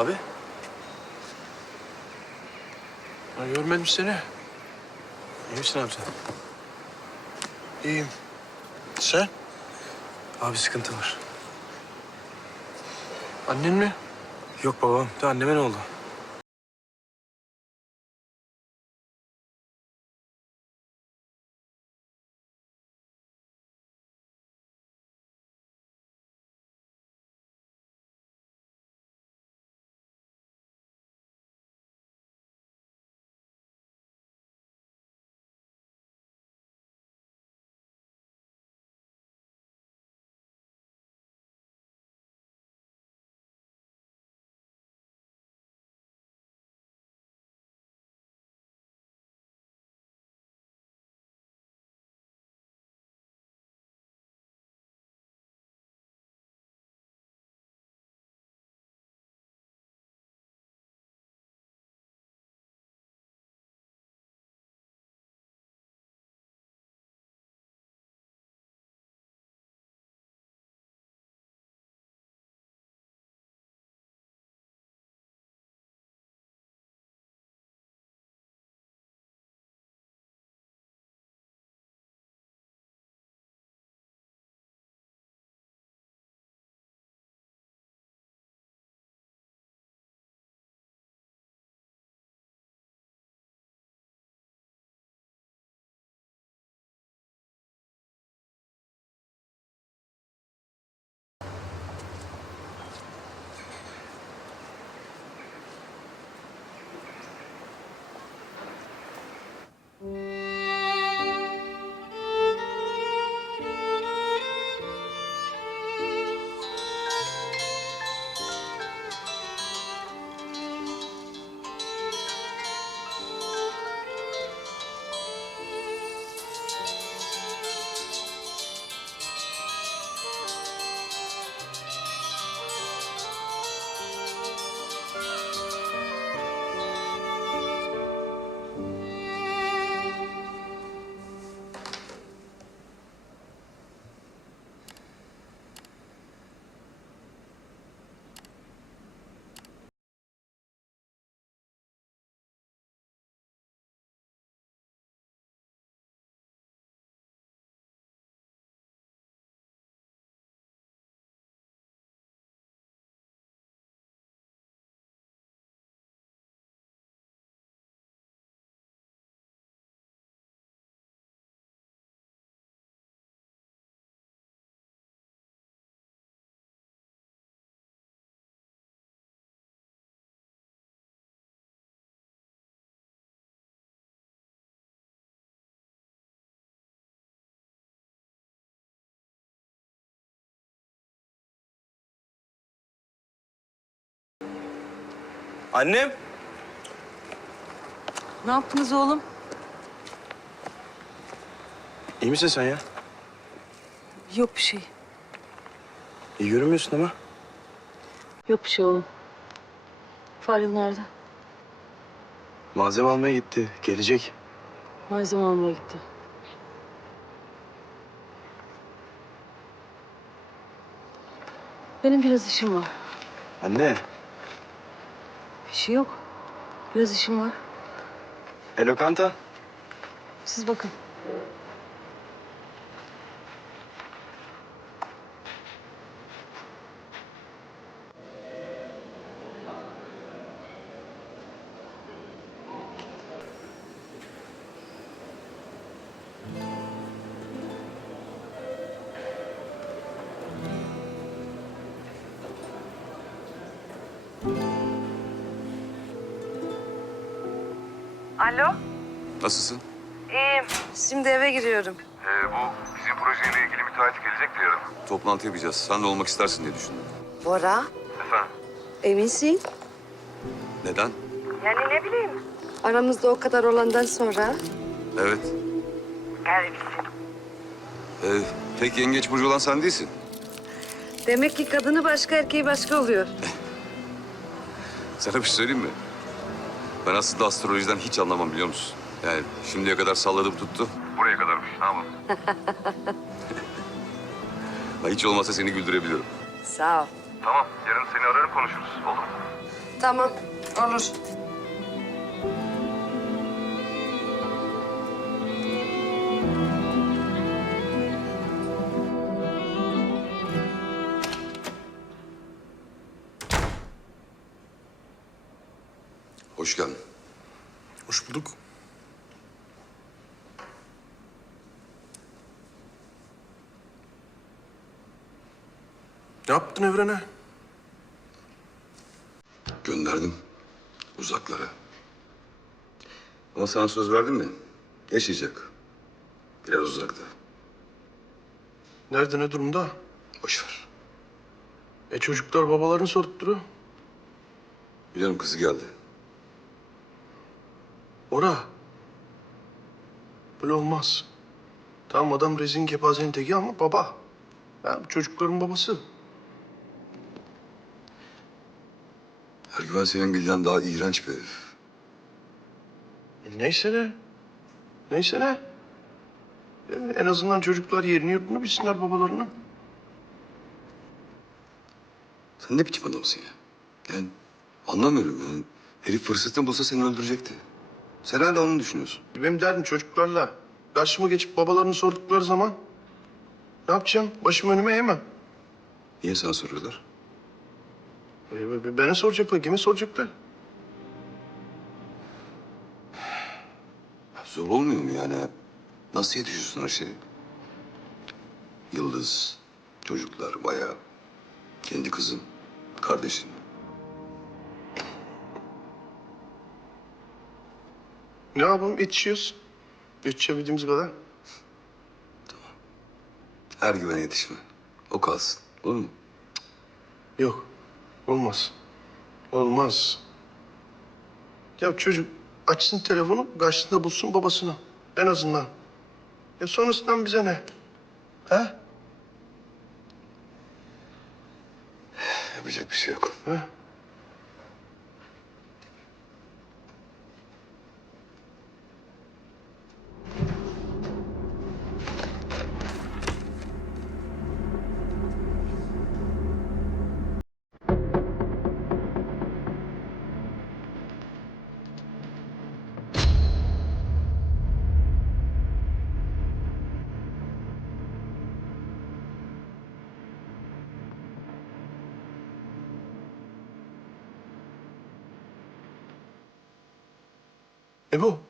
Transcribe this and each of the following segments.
Abi? Ben görmedim seni. iyi misin abi sen? İyiyim. Sen? Abi sıkıntı var. Annen mi? Yok babam. De anneme ne oldu? Annem. Ne yaptınız oğlum? İyi misin sen ya? Yok bir şey. İyi görünmüyorsun ama. Yok bir şey oğlum. Faryalı nerede? Malzeme almaya gitti. Gelecek. Malzeme almaya gitti. Benim biraz işim var. Anne. Bir şey yok. Biraz işim var. E lokanta? Siz bakın. Alo, Nasılsın? iyiyim. Şimdi eve giriyorum. Ee, bu bizim projeyle ilgili müteahhit gelecek de yarın. Toplantı yapacağız. Sen de olmak istersin diye düşündüm. Bora, Efendim? eminsin? Neden? Yani ne bileyim. Aramızda o kadar olandan sonra. Evet. Garipsin. Ee, tek yengeç burcu olan sen değilsin. Demek ki kadını başka, erkeği başka oluyor. Sana bir şey söyleyeyim mi? Ben aslında astrolojiden hiç anlamam biliyor musun? Yani şimdiye kadar salladım tuttu. Buraya kadarmış. Ne yapalım? Hiç olmazsa seni güldürebiliyorum. Sağ ol. Tamam. Yarın seni ararım konuşuruz. Olur mu? Tamam, olur. Hoş geldin. Hoş bulduk. Ne yaptın Evren'e? Gönderdim uzaklara. Ama sana söz verdim mi? Yaşayacak. Biraz uzakta. Nerede ne durumda? Boş ver. E çocuklar babalarını sorup duruyor. Biliyorum kızı geldi. Ora. Böyle olmaz. Tamam adam rezin kepazenin teki ama baba. Ben çocukların babası. Ergüven Sevengil'den daha iğrenç bir herif. E neyse ne. Neyse ne. E, En azından çocuklar yerini yurdunu bilsinler babalarının. Sen ne biçim adamsın ya? Yani anlamıyorum yani. Herif fırsatını bulsa seni öldürecekti. Sen hala onu düşünüyorsun. Benim derdim çocuklarla. Karşıma geçip babalarını sordukları zaman ne yapacağım? Başım önüme eğmem. Niye sana soruyorlar? E, b- bana soracaklar, kime soracaklar? Zor olmuyor mu yani? Nasıl yetişiyorsun her şeye? Yıldız, çocuklar, bayağı. Kendi kızın, kardeşin. Ne yapalım? Yetişiyoruz. Yetişebildiğimiz kadar. Her güvene yetişme. O kalsın. Olur mu? Yok. Olmaz. Olmaz. Ya çocuk açsın telefonu, karşısında bulsun babasını. En azından. Ya sonrasından bize ne? He? Yapacak bir şey yok. He? E bu.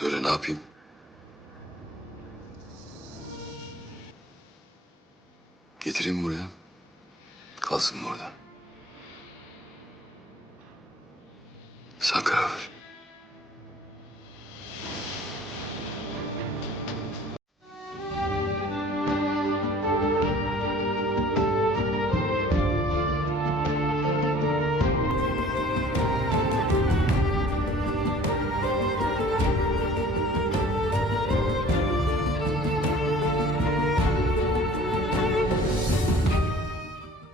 Söyle ne yapayım? Getireyim buraya. Kalsın mı orada? Sen karar.